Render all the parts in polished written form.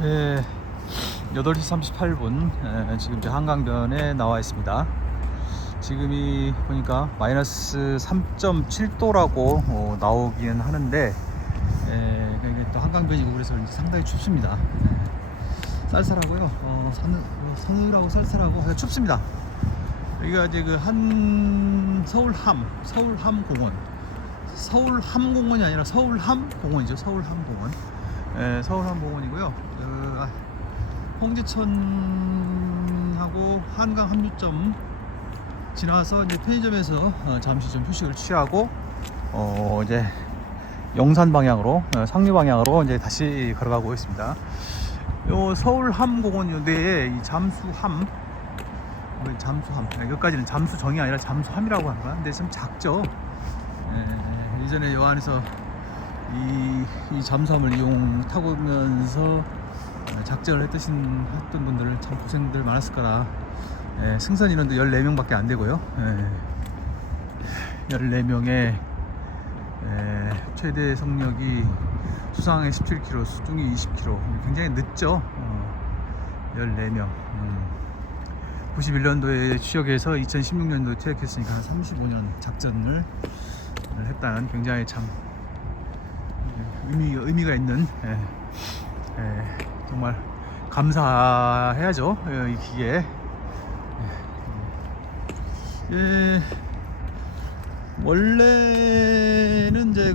네, 8시 38분 지금 이제 한강변에 나와 있습니다. 지금이 보니까 마이너스 3.7도라고 나오긴 하는데 이게 또 한강변이고 그래서 이제 상당히 춥습니다. 쌀쌀하고요. 서늘하고 쌀쌀하고 아주 춥습니다. 여기가 이제 그 서울함공원, 서울함공원이 아니라 서울함공원이죠. 서울함공원. 서울함공원이고요. 홍지천하고 한강 합류점 지나서 이제 편의점에서 잠시 좀 휴식을 취하고 이제 용산 방향으로 상류 방향으로 이제 다시 걸어가고 있습니다. 요 서울함공원 내에 이 잠수함, 여기까지는 잠수정이 아니라 잠수함이라고 하는가? 근데 좀 작죠. 예전에 요 안에서 이 잠수함을 타고면서 작전을 했던 분들 참 고생들 많았을 거라. 승선 인원도 14명 밖에 안 되고요. 14명의 최대 속력이 수상의 17km, 수중이 20km. 굉장히 늦죠. 14명. 91년도에 취역해서 2016년도에 퇴역했으니까 한 35년 작전을 했다는 굉장히 참 의미가 있는 정말 감사해야죠. 이 기계에. 원래는 이제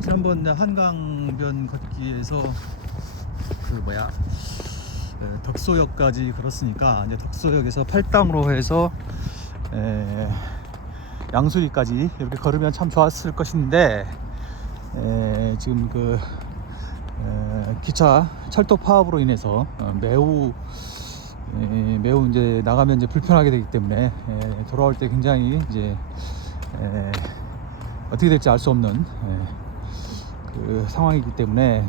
지난번 한강변 걷기에서 덕소역까지 걸었으니까 이제 덕소역에서 팔당으로 해서 양수리까지 이렇게 걸으면 참 좋았을 것인데 지금 기차 철도 파업으로 인해서 매우 이제 나가면 이제 불편하게 되기 때문에 돌아올 때 굉장히 이제 어떻게 될지 알 수 없는 상황이기 때문에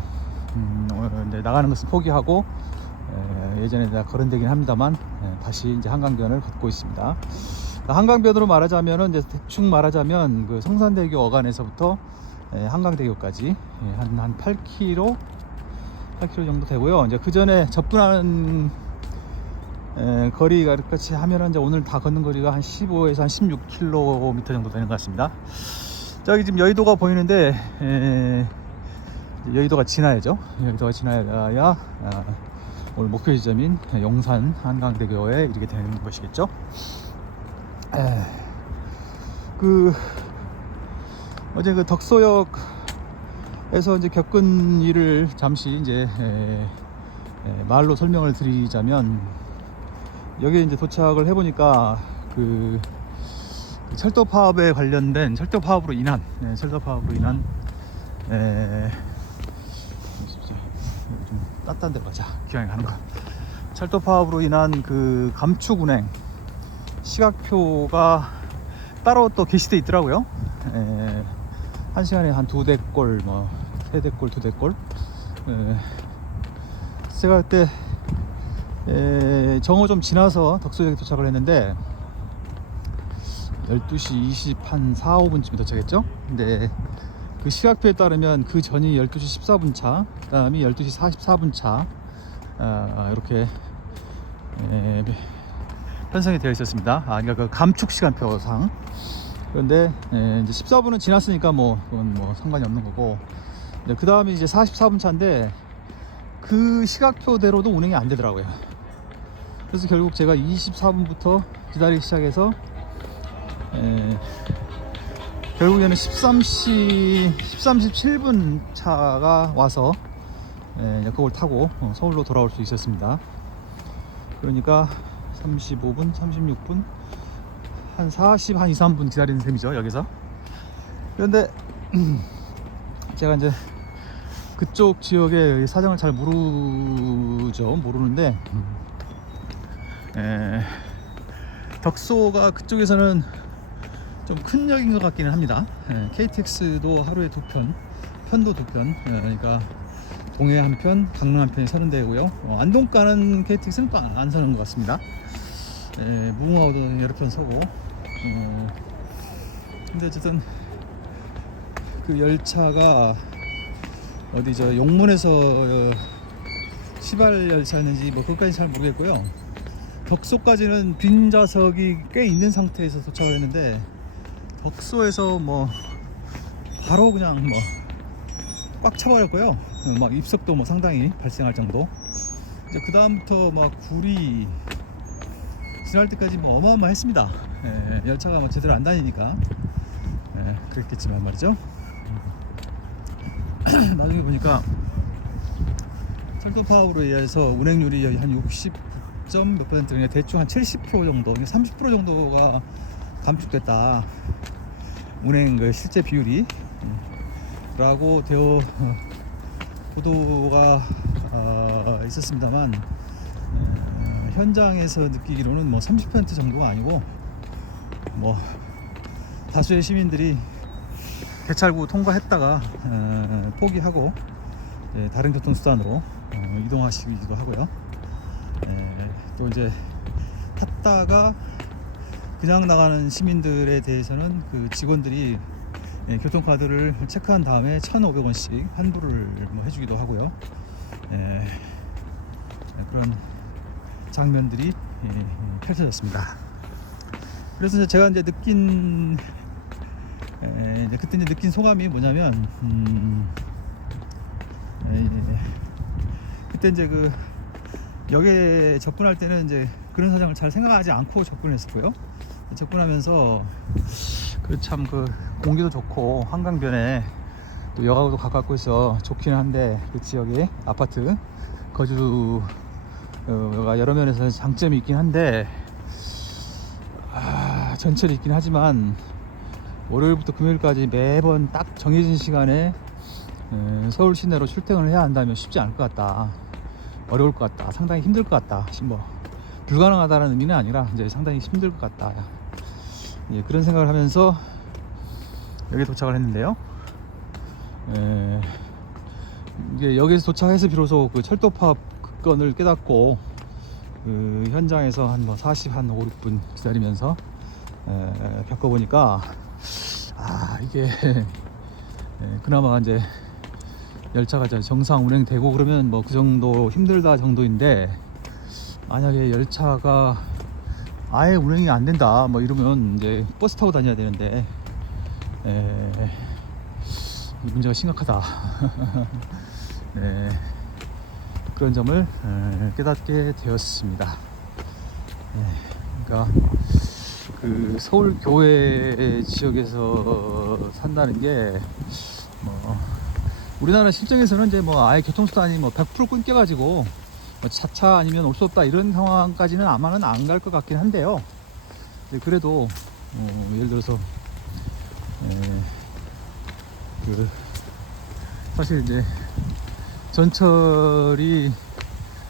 나가는 것은 포기하고 예전에 내가 걸은 데긴 합니다만 다시 이제 한강변을 걷고 있습니다. 한강변으로 말하자면은 이제 대충 말하자면 그 성산대교 어간에서부터 한강대교까지 한 8km 정도 되고요. 이제 그 전에 접근하는 거리가 같이 하면은 이제 오늘 다 걷는 거리가 한 15에서 한 16km 정도 되는 것 같습니다. 저기 지금 여의도가 보이는데 여의도가 지나야죠. 여의도가 지나야 오늘 목표 지점인 용산 한강대교에 이르게 되는 것이겠죠. 어제 덕소역에서 이제 겪은 일을 잠시 이제 말로 설명을 드리자면, 여기에 이제 도착을 해보니까 철도 파업에 관련된 철도 파업으로 인한 좀 따뜻한 데로 가자. 기왕에 가는 거. 철도 파업으로 인한 감축운행 시각표가 따로 또 게시돼 있더라고요. 1시간에 한 2대꼴, 3대꼴, 2대꼴. 제가 그때 정오 좀 지나서 덕소역에 도착을 했는데 12시 4, 5분쯤에 도착했죠. 근데 그 시각표에 따르면 그 전이 12시 14분 차, 그 다음이 12시 44분 차, 이렇게 편성이 되어 있었습니다. 그러니까 그 감축 시간표상. 그런데 이제 14분은 지났으니까 그건 상관이 없는 거고, 그 다음에 이제 44분 차인데 그 시각표대로도 운행이 안 되더라고요. 그래서 결국 제가 24분부터 기다리기 시작해서 결국에는 13시 7분 차가 와서 그걸 타고 서울로 돌아올 수 있었습니다. 그러니까 35분, 36분, 한 40, 한 2, 3분 기다리는 셈이죠, 여기서. 그런데 제가 이제 그쪽 지역의 사정을 잘 모르는데 덕소가 그쪽에서는 좀 큰 역인 것 같기는 합니다. KTX도 하루에 2편, 편도 2편, 그러니까 동해 한 편, 강릉 한 편이 서는 데고요. 안동 가는 KTX는 또 안 서는 것 같습니다. 무궁화호도 여러 편 서고. 근데 어쨌든 그 열차가 용문에서 시발 열차였는지 뭐 그것까지 잘 모르겠고요. 덕소까지는 빈 좌석이 꽤 있는 상태에서 도착을 했는데 덕소에서 뭐 바로 그냥 뭐 꽉 차버렸고요. 막 입석도 뭐 상당히 발생할 정도. 이제 그 다음부터 막 구리 지날 때까지 뭐 어마어마했습니다. 열차가 뭐 제대로 안 다니니까 그랬겠지만 말이죠. 나중에 보니까 철도 파업으로 인해서 운행률이 한 60점 몇 퍼센트, 그러니까 대충 한 70% 정도, 30% 정도가 감축됐다. 운행 그 실제 비율이 라고 되어 보도가 있었습니다만 현장에서 느끼기로는 뭐 30% 정도가 아니고 뭐 다수의 시민들이 개찰구 통과했다가 포기하고 다른 교통수단으로 이동하시기도 하고요. 또 이제 탔다가 그냥 나가는 시민들에 대해서는 그 직원들이 교통카드를 체크한 다음에 1,500원씩 환불을 뭐 해주기도 하고요. 그런 장면들이 펼쳐졌습니다. 그래서 제가 이제 느낀 그때 이제 느낀 소감이 뭐냐면 그때 이제 그 역에 접근할 때는 이제 그런 사정을 잘 생각하지 않고 접근했었고요. 접근하면서 그 참 그 공기도 좋고 한강변에 또 역하고도 가깝고 있어 좋기는 한데 그 지역에 아파트 거주가 여러 면에서 장점이 있긴 한데 전철이 있긴 하지만 월요일부터 금요일까지 매번 딱 정해진 시간에 서울 시내로 출퇴근을 해야 한다면 쉽지 않을 것 같다. 어려울 것 같다. 상당히 힘들 것 같다. 뭐 불가능하다는 의미는 아니라 이제 상당히 힘들 것 같다. 그런 생각을 하면서 여기 도착을 했는데요. 이게 여기서 도착해서 비로소 그 철도 파업 건을 깨닫고 그 현장에서 한 뭐 5, 6분 기다리면서 겪어보니까 이게 그나마 이제 열차가 정상 운행되고 그러면 뭐 그 정도 힘들다 정도인데, 만약에 열차가 아예 운행이 안 된다 뭐 이러면 이제 버스 타고 다녀야 되는데 이 문제가 심각하다. 그런 점을 깨닫게 되었습니다. 그러니까 그 서울 교외 지역에서 산다는 게 뭐 우리나라 실정에서는 이제 뭐 아예 교통수단이 뭐 100% 끊겨가지고 뭐 차차 아니면 올 수 없다 이런 상황까지는 아마는 안 갈 것 같긴 한데요. 그래도 예를 들어서 그 사실 이제 전철이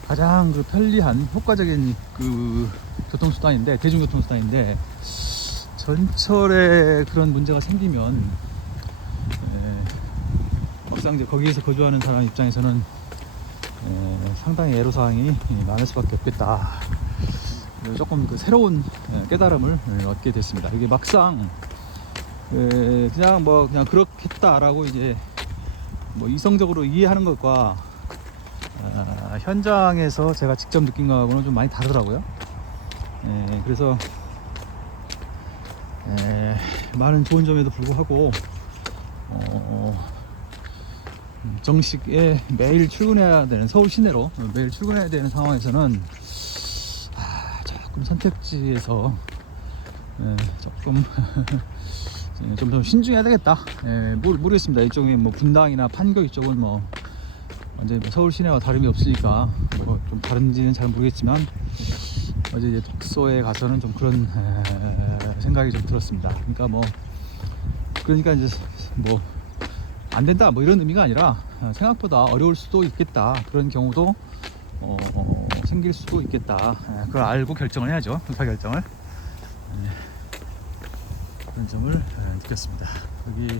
가장 그 편리한 효과적인 그 교통수단인데, 대중교통수단인데, 전철에 그런 문제가 생기면 막상 이제 거기에서 거주하는 사람 입장에서는 상당히 애로사항이 많을 수밖에 없겠다. 조금 그 새로운 깨달음을 얻게 됐습니다. 이게 막상 그냥 뭐 그냥 그렇겠다라고 이제 뭐 이성적으로 이해하는 것과 현장에서 제가 직접 느낀 거하고는 좀 많이 다르더라고요. 그래서 많은 좋은 점에도 불구하고 정식에 매일 출근해야 되는, 서울 시내로 매일 출근해야 되는 상황에서는 조금 선택지에서 조금 좀 신중해야 되겠다. 모르겠습니다. 이쪽이 뭐 분당이나 판교 이쪽은 뭐 완전히 서울 시내와 다름이 없으니까 뭐 좀 다른지는 잘 모르겠지만, 어제 이제 독서에 가서는 좀 그런 생각이 좀 들었습니다. 그러니까 이제 뭐 안 된다 뭐 이런 의미가 아니라 생각보다 어려울 수도 있겠다, 그런 경우도 생길 수도 있겠다. 그걸 알고 결정을 해야죠. 의사 결정을. 그런 점을 느꼈습니다. 여기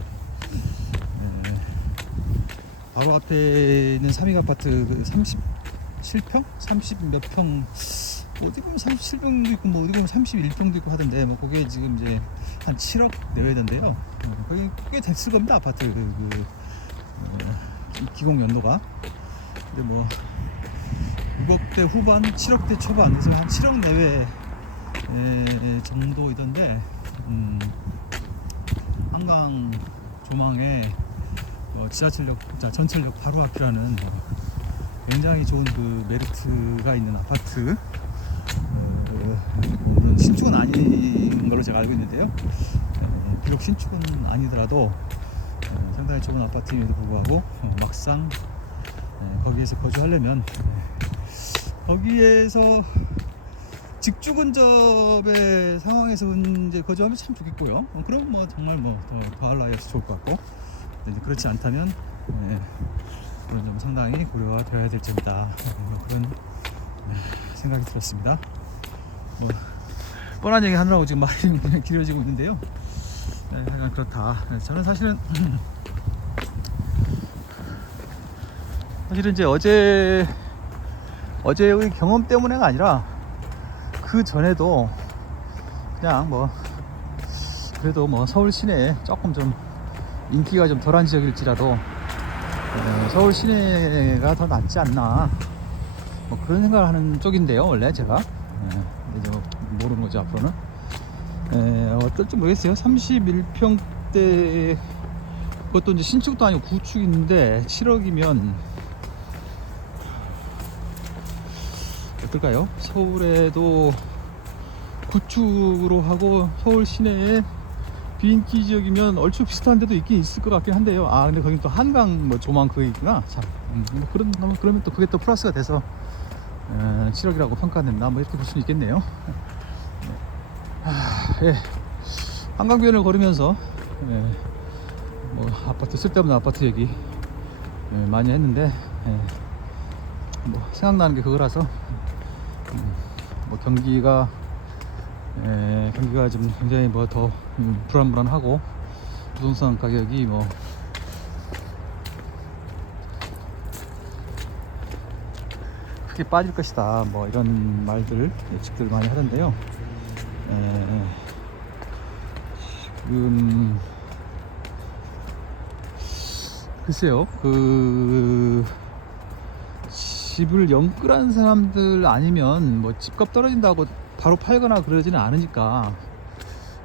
바로 앞에 있는 삼익 아파트 37평? 30 몇 평, 어디 보면 37평도 있고 뭐 어디 보면 31평도 있고 하던데, 뭐 거기에 지금 이제 한 7억 내외던데요. 그게 꽤 됐을 겁니다. 아파트 기공 연도가. 근데 뭐 6억대 후반, 7억대 초반, 그래서 한 7억 내외 정도이던데, 한강 조망에 지하철역, 전철역 바로 앞이라는 굉장히 좋은 그 메리트가 있는 아파트. 물론 신축은 아닌 걸로 제가 알고 있는데요. 비록 신축은 아니더라도 상당히 좋은 아파트임에도 불구하고 막상 거기에서 거주하려면 거기에서 직주 근접의 상황에서 이제 거주하면 참 좋겠고요. 그럼 뭐 정말 더 알라이어서 좋을 것 같고, 이제 그렇지 않다면 그런 점 상당히 고려가 되어야 될 점이다. 그런 생각이 들었습니다. 뭐 뻔한 얘기 하느라고 지금 말이 그냥 길어지고 있는데요. 그렇다. 저는 사실은 이제 어제의 경험 때문에가 아니라 그 전에도 그냥 그래도 서울 시내에 조금 좀 인기가 좀 덜한 지역일지라도 서울 시내가 더 낫지 않나, 그런 생각을 하는 쪽인데요. 원래 제가 이제 모르는 거죠 앞으로는. 어떨지 모르겠어요. 31평대, 그것도 이제 신축도 아니고 구축인데 7억이면 어떨까요? 서울에도 구축으로 하고 서울 시내에 비인기 지역이면 얼추 비슷한 데도 있긴 있을 것 같긴 한데요. 근데 거긴 또 한강 조망 그게 있구나. 참, 그러면 또 그게 또 플러스가 돼서 7억이라고 평가된다, 이렇게 볼 수는 있겠네요. 예. 한강변을 걸으면서 아파트, 쓸데없는 아파트 얘기 많이 했는데, 생각나는 게 그거라서 경기가 좀 굉장히 더 불안불안하고, 부동산 가격이 크게 빠질 것이다, 이런 말들, 예측들 많이 하던데요. 지금 글쎄요, 집을 영끌한 사람들 아니면 집값 떨어진다고 바로 팔거나 그러지는 않으니까,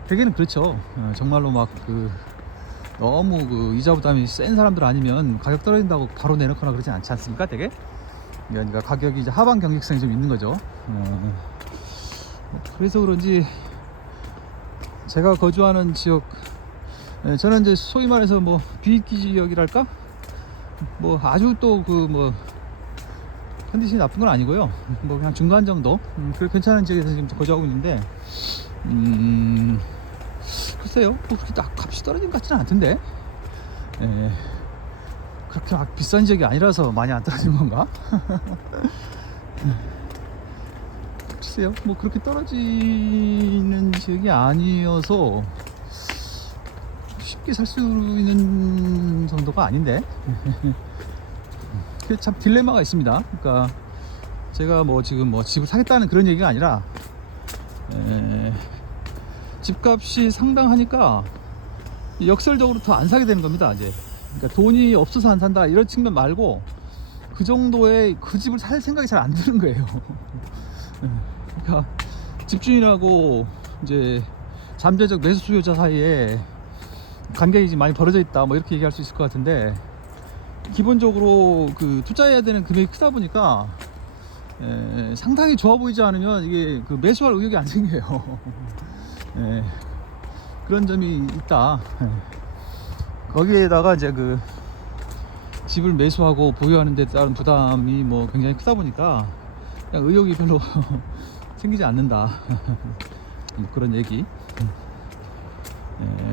대개는 그렇죠. 정말로 너무 이자 부담이 센 사람들 아니면 가격 떨어진다고 바로 내놓거나 그러지 않지 않습니까, 대개? 그러니까 가격이 이제 하방 경직성이 좀 있는 거죠. 그래서 그런지 제가 거주하는 지역, 저는 이제 소위 말해서 비인기 지역이랄까, 아주 또 컨디션이 나쁜 건 아니고요. 그냥 중간 정도, 괜찮은 지역에서 지금 거주하고 있는데, 글쎄요, 그렇게 딱 값이 떨어진 것 같지는 않던데. 그렇게 막 비싼 지역이 아니라서 많이 안 떨어진 건가? 글쎄요, 그렇게 떨어지는 지역이 아니어서 쉽게 살 수 있는 정도가 아닌데. 참 딜레마가 있습니다. 그러니까 제가 지금 집을 사겠다는 그런 얘기가 아니라, 집값이 상당하니까 역설적으로 더 안 사게 되는 겁니다, 이제. 그러니까 돈이 없어서 안 산다, 이런 측면 말고 그 정도의 그 집을 살 생각이 잘 안 드는 거예요. 그러니까 집주인하고 이제 잠재적 매수 수요자 사이에 간격이 많이 벌어져 있다, 이렇게 얘기할 수 있을 것 같은데, 기본적으로 투자해야 되는 금액이 크다 보니까 상당히 좋아 보이지 않으면 이게 매수할 의욕이 안 생겨요. 그런 점이 있다. 거기에다가 이제 집을 매수하고 보유하는 데 따른 부담이 굉장히 크다 보니까 그냥 의욕이 별로 생기지 않는다. 그런 얘기.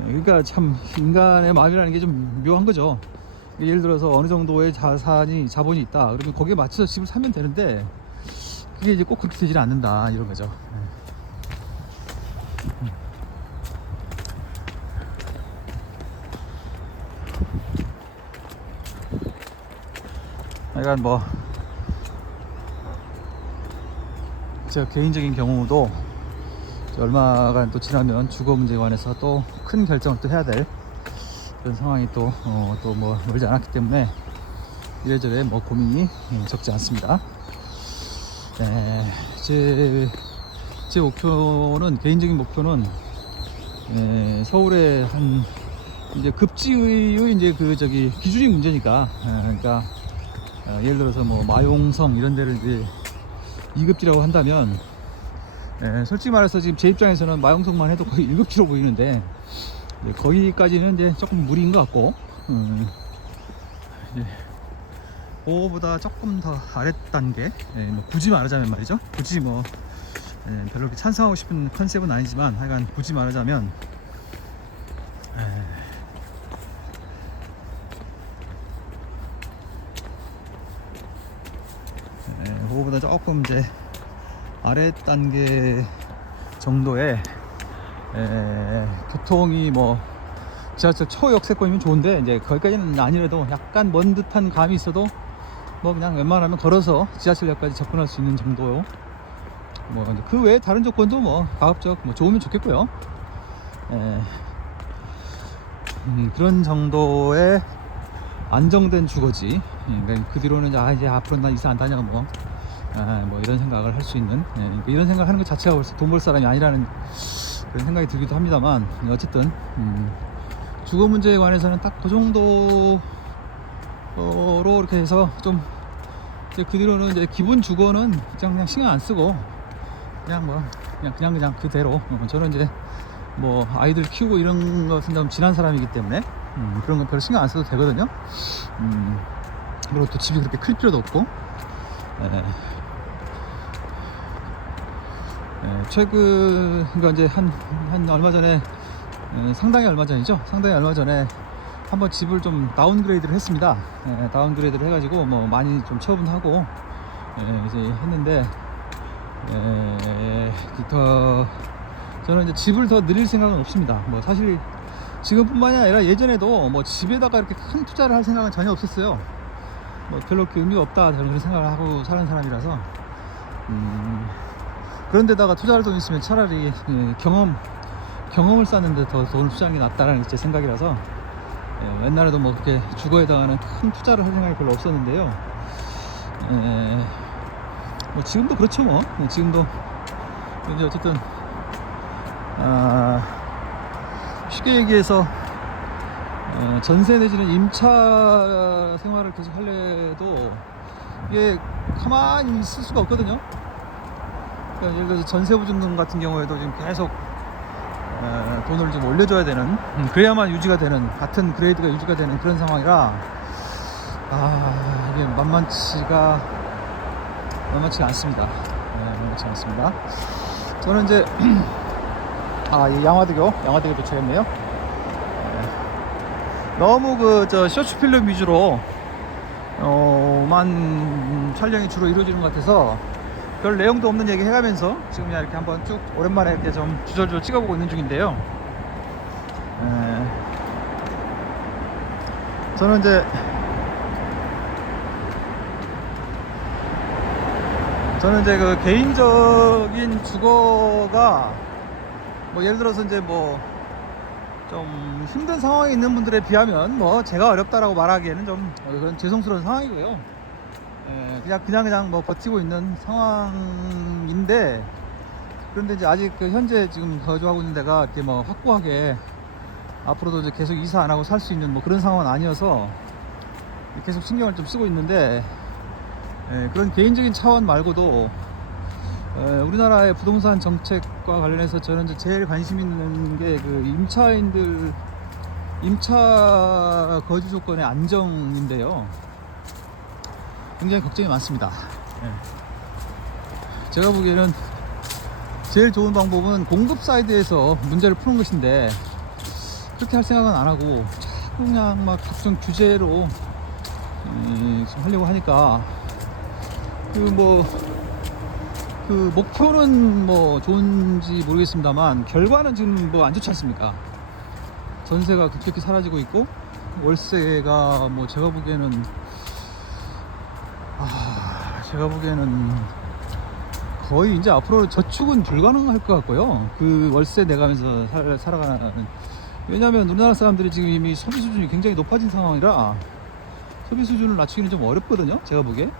그러니까 참 인간의 마음이라는 게 좀 묘한 거죠. 예를 들어서 어느 정도의 자본이 있다, 그러면 거기에 맞춰서 집을 사면 되는데, 그게 이제 꼭 그렇게 되지는 않는다, 이런 거죠. 그러니까 제 개인적인 경우도 얼마간 또 지나면 주거 문제에 관해서 또 큰 결정을 또 해야 될 그런 상황이 또 멀지 않았기 때문에 이래저래 고민이 적지 않습니다. 제 목표는, 개인적인 목표는 서울에 한 이제 급지의 이제 그 저기 기준이 문제니까, 그러니까 예를 들어서 뭐 마용성 이런 데를 이제 2급지라고 한다면, 솔직히 말해서 지금 제 입장에서는 마용성만 해도 거의 1급지로 보이는데, 거기까지는 이제 조금 무리인 것 같고, 그거보다 조금 더 아래 단계, 뭐 굳이 말하자면 말이죠. 굳이 뭐 별로 이렇게 찬성하고 싶은 컨셉은 아니지만, 하여간 굳이 말하자면 그거보다 조금 이제 아래 단계 정도의 교통이 뭐 지하철 초역세권이면 좋은데, 이제 거기까지는 아니라도 약간 먼 듯한 감이 있어도 뭐 그냥 웬만하면 걸어서 지하철역까지 접근할 수 있는 정도. 뭐 그 외에 다른 조건도 뭐 가급적 뭐 좋으면 좋겠고요. 그런 정도의 안정된 주거지. 그러니까 그 뒤로는 이제 앞으로 난 이사 안 다녀 뭐 이런 생각을 할 수 있는, 이런 생각을 하는 것 자체가 벌써 돈 벌 사람이 아니라는 그런 생각이 들기도 합니다만, 어쨌든 주거 문제에 관해서는 딱 그 정도로 이렇게 해서 좀 이제 그 뒤로는 이제 기본 주거는 그냥 신경 안 쓰고 그냥 그대로, 저는 이제 뭐 아이들 키우고 이런 것은 좀 지난 사람이기 때문에 그런 건 별로 신경 안 써도 되거든요. 그리고 또 집이 그렇게 클 필요도 없고. 최근, 그러니까 이제 한 얼마 전에, 상당히 얼마 전이죠. 상당히 얼마 전에 한번 집을 좀 다운그레이드를 했습니다. 다운그레이드를 해가지고 뭐 많이 좀 처분하고 이제 했는데, 저는 이제 집을 더 늘릴 생각은 없습니다. 뭐 사실 지금뿐만이 아니라 예전에도 뭐 집에다가 이렇게 큰 투자를 할 생각은 전혀 없었어요. 뭐 별로 그렇게 의미가 없다, 저는 그런 생각을 하고 사는 사람이라서, 그런 데다가 투자할 돈 있으면 차라리 경험을 쌓는데 더 돈을 투자하는 게 낫다라는 게 제 생각이라서, 옛날에도 뭐 그렇게 주거에다가는 큰 투자를 할 생각이 별로 없었는데요. 뭐 지금도 그렇죠. 뭐 지금도 이제 어쨌든 쉽게 얘기해서 전세 내지는 임차 생활을 계속 하려도 이게 가만히 있을 수가 없거든요. 그러니까 예를 들어서 전세보증금 같은 경우에도 지금 계속 돈을 좀 올려줘야 되는, 그래야만 유지가 되는, 같은 그레이드가 유지가 되는 그런 상황이라, 이게 만만치가 않습니다. 만만치 않습니다. 저는 이제 이 양화대교 도착했네요. 너무 쇼츠 필름 위주로 만 촬영이 주로 이루어지는 것 같아서 별 내용도 없는 얘기 해가면서 지금 그냥 이렇게 한번 쭉 오랜만에 이렇게 좀 주저주저 찍어보고 있는 중인데요. 저는 이제 그 개인적인 주거가 뭐 예를 들어서 이제 뭐 좀 힘든 상황에 있는 분들에 비하면 뭐 제가 어렵다라고 말하기에는 좀 그런 죄송스러운 상황이고요. 그냥 뭐 버티고 있는 상황인데, 그런데 이제 아직 현재 지금 거주하고 있는 데가 이렇게 뭐 확고하게 앞으로도 이제 계속 이사 안 하고 살 수 있는 뭐 그런 상황은 아니어서 계속 신경을 좀 쓰고 있는데, 그런 개인적인 차원 말고도 우리나라의 부동산 정책과 관련해서 저는 이제 제일 관심 있는 게 그 임차 거주 조건의 안정인데요. 굉장히 걱정이 많습니다. 제가 보기에는 제일 좋은 방법은 공급 사이드에서 문제를 푸는 것인데, 그렇게 할 생각은 안 하고 자꾸 그냥 막 각종 규제로 하려고 하니까, 그 목표는 뭐 좋은지 모르겠습니다만 결과는 지금 뭐 안 좋지 않습니까? 전세가 급격히 사라지고 있고, 월세가 뭐 제가 보기에는 거의 이제 앞으로 저축은 불가능할 것 같고요. 그 월세 내가면서 살아가는, 왜냐하면 우리나라 사람들이 지금 이미 소비 수준이 굉장히 높아진 상황이라 소비 수준을 낮추기는 좀 어렵거든요, 제가 보기에.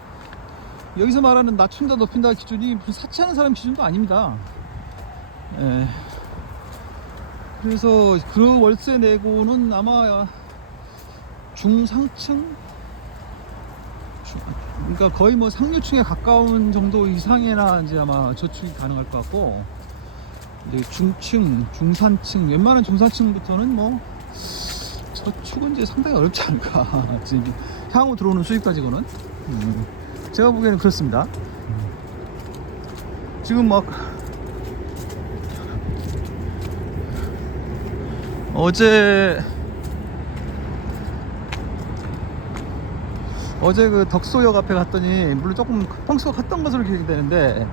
여기서 말하는 낮춘다 높인다 기준이 무슨 사치하는 사람 기준도 아닙니다. 예. 그래서 그 월세 내고는 아마 중상층, 그러니까 거의 뭐 상류층에 가까운 정도 이상이나 이제 아마 저축이 가능할 것 같고, 이제 중층, 중산층, 웬만한 중산층부터는 뭐 저축은 이제 상당히 어렵지 않을까. 지금 향후 들어오는 수입 가지고는 제가 보기에는 그렇습니다. 지금 막 어제 그 덕소역 앞에 갔더니, 물론 조금 평수가 컸던 것으로 기억이 되는데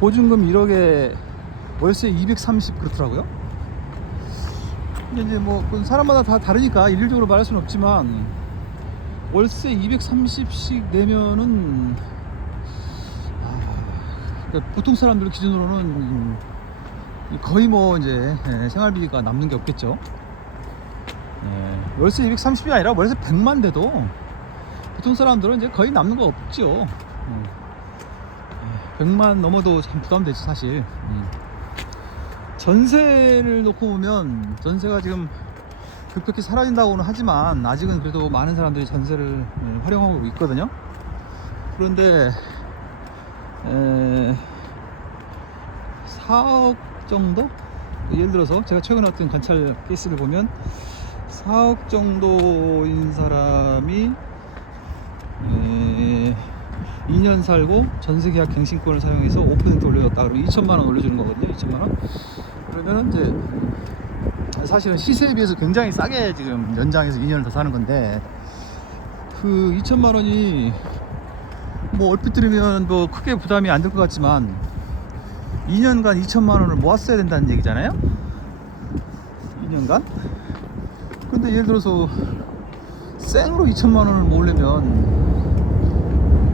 보증금 1억에 월세 230 그렇더라고요. 이제 뭐 사람마다 다 다르니까 일률적으로 말할 수는 없지만, 월세 230씩 내면은 그러니까 보통 사람들 기준으로는 거의 뭐 이제 생활비가 남는 게 없겠죠. 월세 230이 아니라 월세 100만 돼도 보통 사람들은 이제 거의 남는 거 없죠. 100만 넘어도 참 부담되지 사실. 전세를 놓고 보면, 전세가 지금 급격히 사라진다고는 하지만 아직은 그래도 많은 사람들이 전세를 활용하고 있거든요. 그런데 4억 정도? 예를 들어서 제가 최근에 어떤 관찰 케이스를 보면 4억 정도인 사람이 2년 살고 전세계약 갱신권을 사용해서 5% 올려줬다. 그러면 2천만원 올려주는 거거든요. 2천만원. 그러면은 이제 사실은 시세에 비해서 굉장히 싸게 지금 연장해서 2년을 더 사는 건데, 그 2천만원이 뭐 얼핏 들으면 뭐 크게 부담이 안 될 것 같지만 2년간 2천만원을 모았어야 된다는 얘기잖아요. 2년간. 근데 예를 들어서 생으로 2천만원을 모으려면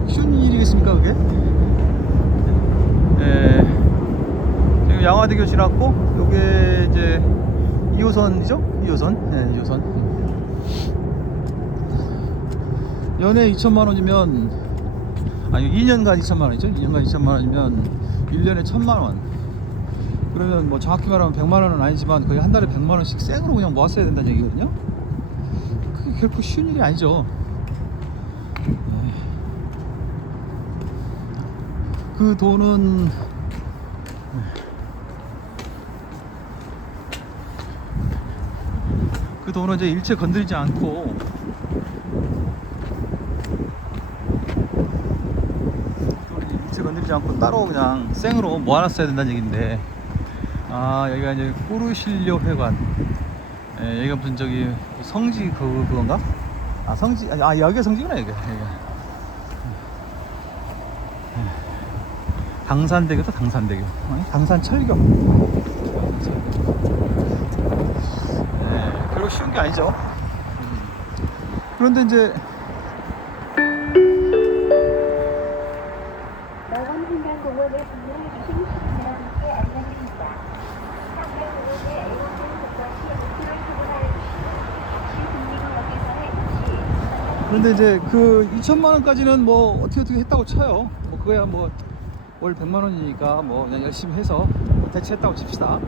쉬운 일이겠습니까 그게? 지금 양화대교 지났고 요게 이제 2호선이죠? 2호선. 2호선. 연에 2천만원이면, 아니 2년간 2천만원이죠? 2년간 2천만원이면 1년에 1,000만원. 그러면 뭐 정확히 말하면 100만원은 아니지만 거의 한 달에 100만원씩 생으로 그냥 모았어야 된다는 얘기거든요. 그게 결코 쉬운 일이 아니죠. 그 돈은 이제 일체 건드리지 않고 따로 그냥 생으로 모아놨어야 된다는 얘기인데, 여기가 이제 꾸르실료 회관. 여기가 무슨 저기 성지 그건가? 성지, 여기가 성지구나. 여기가 당산대교다. 당산대교. 당산철교. 별로 쉬운 게 아니죠. 그런데 이제 공원을 분류해 주신 여러분께 안내드립니다. 상대 부분에 애호된 것과 시행을 구분하여 주시고 시국민역에서의 그런데 이제 그 2천만 원까지는 뭐 어떻게 했다고 쳐요. 뭐 그거야 뭐 월 100만 원이니까 뭐 그냥 열심히 해서 대체했다고 칩시다.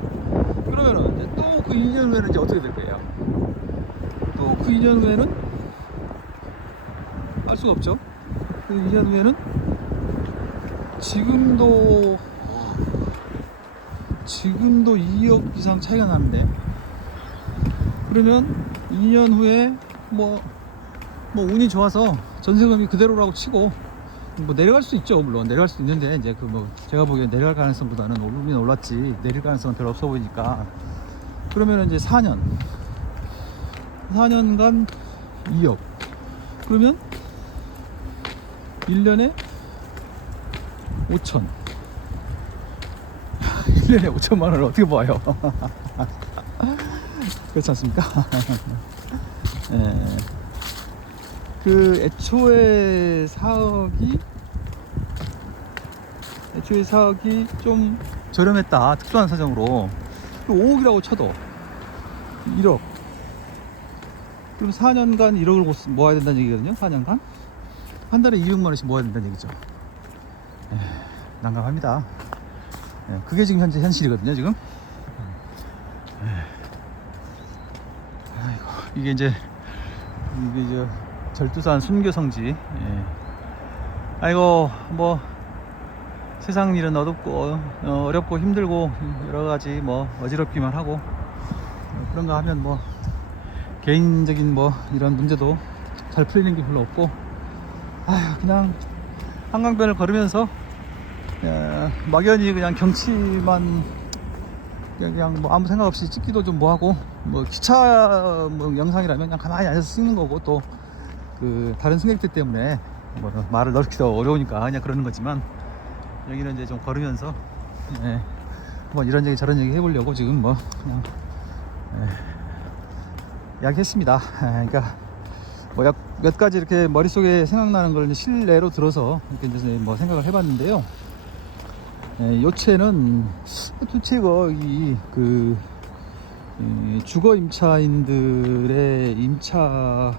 그러면은 이제 또 그 2년 후에는 이제 어떻게 될 거예요? 또 그 2년 후에는 알 수가 없죠. 그 2년 후에는 지금도 2억 이상 차이가 나는데, 그러면 2년 후에 뭐 운이 좋아서 전세금이 그대로라고 치고 뭐 내려갈 수 있죠. 물론 내려갈 수 있는데, 이제 그 뭐 제가 보기엔 내려갈 가능성보다는 오르긴 올랐지 내릴 가능성은 별로 없어 보이니까, 그러면 이제 4년간 2억, 그러면 1년에 5천. 1년에 5천만 원을 어떻게 모아요? 그렇지 않습니까? 그 애초에 사억이 좀 저렴했다, 특수한 사정으로. 5억이라고 쳐도 1억. 그럼 4년간 1억을 모아야 된다는 얘기거든요. 4년간 한 달에 200만 원씩 모아야 된다는 얘기죠. 난감합니다. 그게 지금 현재 현실이거든요. 지금 아이고, 이게 이제 절두산 순교성지. 아이고 뭐 세상 일은 어둡고 어렵고 힘들고 여러 가지 뭐 어지럽기만 하고 그런가 하면 뭐 개인적인 뭐 이런 문제도 잘 풀리는 게 별로 없고, 아휴 그냥 한강변을 걸으면서 막연히 그냥 경치만 그냥 뭐 아무 생각 없이 찍기도 좀 뭐하고, 뭐 기차 뭐 영상이라면 그냥 가만히 앉아서 찍는 거고, 또 그 다른 승객들 때문에 뭐 말을 넣기도 어려우니까 그냥 그러는 거지만, 여기는 이제 좀 걸으면서 한번 이런 얘기 저런 얘기 해보려고 지금 뭐 그냥 이야기했습니다. 그러니까 뭐 몇 가지 이렇게 머릿속에 생각나는 걸 이제 실내로 들어서 이렇게 이제 뭐 생각을 해봤는데요. 요체는 도대체 그 주거 임차인들의 임차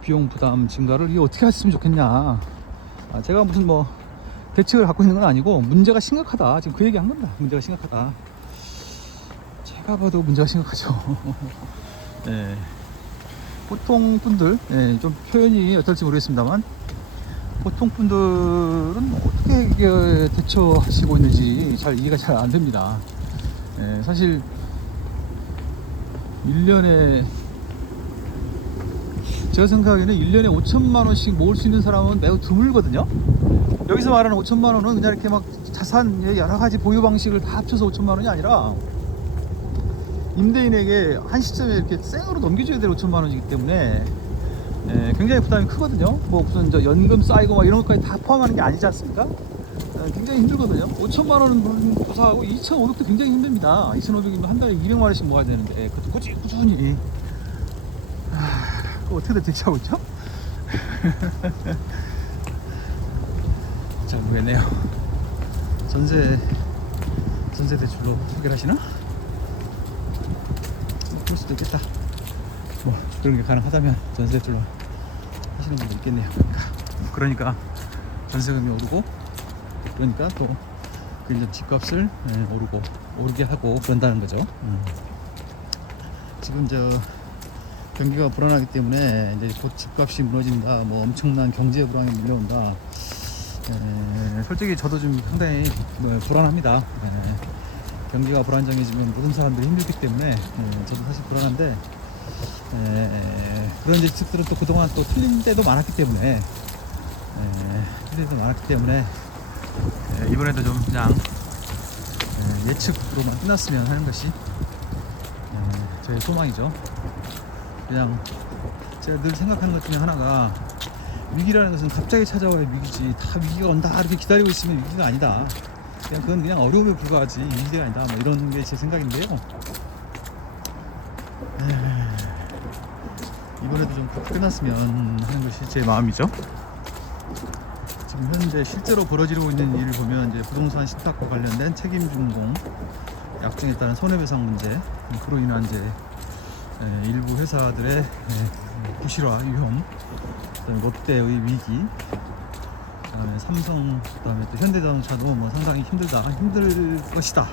비용 부담 증가를 이게 어떻게 했으면 좋겠냐. 제가 무슨 뭐 대책을 갖고 있는 건 아니고, 문제가 심각하다, 지금 그 얘기 한 겁니다. 문제가 심각하다. 제가 봐도 문제가 심각하죠. 보통 분들, 좀 표현이 어떨지 모르겠습니다만, 보통 분들은 어떻게 이게 대처하시고 있는지 잘 이해가 잘 안 됩니다. 사실 1년에, 제가 생각하기에는 1년에 5천만 원씩 모을 수 있는 사람은 매우 드물거든요. 여기서 말하는 5천만 원은 그냥 이렇게 막 자산 여러 가지 보유 방식을 다 합쳐서 5천만 원이 아니라, 임대인에게 한 시점에 이렇게 생으로 넘겨줘야 될 5천만 원이기 때문에 굉장히 부담이 크거든요. 뭐 무슨 저 연금 쌓이고 막 이런 것까지 다 포함하는 게 아니지 않습니까? 굉장히 힘들거든요. 5천만 원은 물론 고사하고 2,500도 굉장히 힘듭니다. 2,500이면 한 달에 200만 원씩 모아야 되는데, 그것도 꾸준히. 그거 어떻게 대처하고 있죠? 잘 모르겠네요. 전세 대출로 해결하시나? 그럴 수도 있겠다. 뭐 그런 게 가능하다면 전세 대출로 하시는 분도 있겠네요. 그러니까 전세금이 오르고, 그러니까 또 그 집값을 오르게 하고 그런다는 거죠. 지금 저 경기가 불안하기 때문에 이제 곧 집값이 무너진다, 뭐 엄청난 경제 불황이 밀려온다. 솔직히 저도 좀 상당히 불안합니다. 경기가 불안정해지면 모든 사람들이 힘들기 때문에 저도 사실 불안한데, 그런 예측들은 또 그동안 또 틀린 때도 많았기 때문에 이번에도 좀 그냥 예측으로만 끝났으면 하는 것이 저의 소망이죠. 그냥 제가 늘 생각하는 것 중에 하나가, 위기라는 것은 갑자기 찾아와야 위기지, 다 위기가 온다 이렇게 기다리고 있으면 위기가 아니다. 그건 그냥 어려움에 불과하지 위기가 아니다, 뭐 이런 게 제 생각인데요. 이번에도 좀 그렇게 끝났으면 하는 것이 제 마음이죠. 지금 현재 실제로 벌어지고 있는 일을 보면, 이제 부동산 신탁과 관련된 책임준공, 약정에 따른 손해배상 문제, 그로 인한 이제 일부 회사들의 부실화 위험, 그다음에 롯데의 위기, 그다음에 삼성, 그다음에 또 현대자동차도 뭐 상당히 힘들 것이다.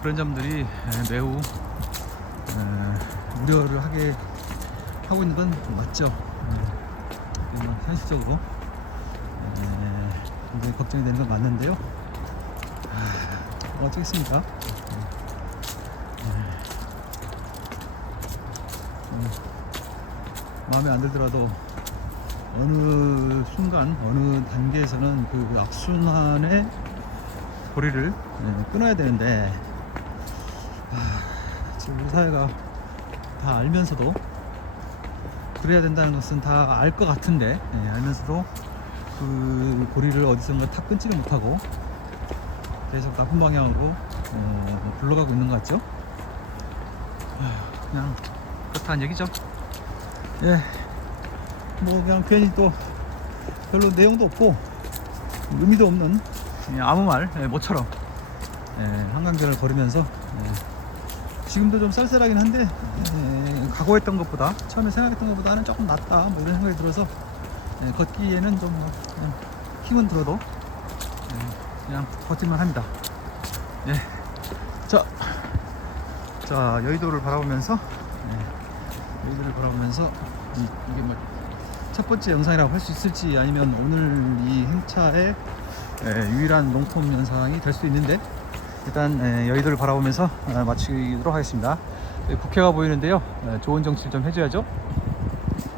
그런 점들이 매우 우려를 하고 있는 건 맞죠. 현실적으로 굉장히 걱정이 되는 건 맞는데요. 어쩌겠습니까? 마음에 안 들더라도 어느 순간, 어느 단계에서는 그 악순환의 고리를 끊어야 되는데, 지금 우리 사회가 다 알면서도, 그래야 된다는 것은 다 알 것 같은데, 알면서도 그 고리를 어디선가 탁 끊지를 못하고 계속 나쁜 방향으로 굴러가고 있는 것 같죠? 그냥 그렇다는 얘기죠. 뭐 그냥 괜히 또 별로 내용도 없고 의미도 없는 아무 말 모처럼 한강변을 걸으면서, 지금도 좀 쌀쌀하긴 한데 각오했던 것보다, 처음에 생각했던 것보다는 조금 낫다, 뭐 이런 생각이 들어서 걷기에는 좀 그냥 힘은 들어도 그냥 버틸만 합니다. 예. 자, 여의도를 바라보면서, 여의도를 바라보면서, 이게 뭐, 첫 번째 영상이라고 할 수 있을지 아니면 오늘 이 행차의 유일한 농품 영상이 될 수도 있는데, 일단 여의도를 바라보면서 마치도록 하겠습니다. 국회가 보이는데요. 좋은 정치를 좀 해줘야죠.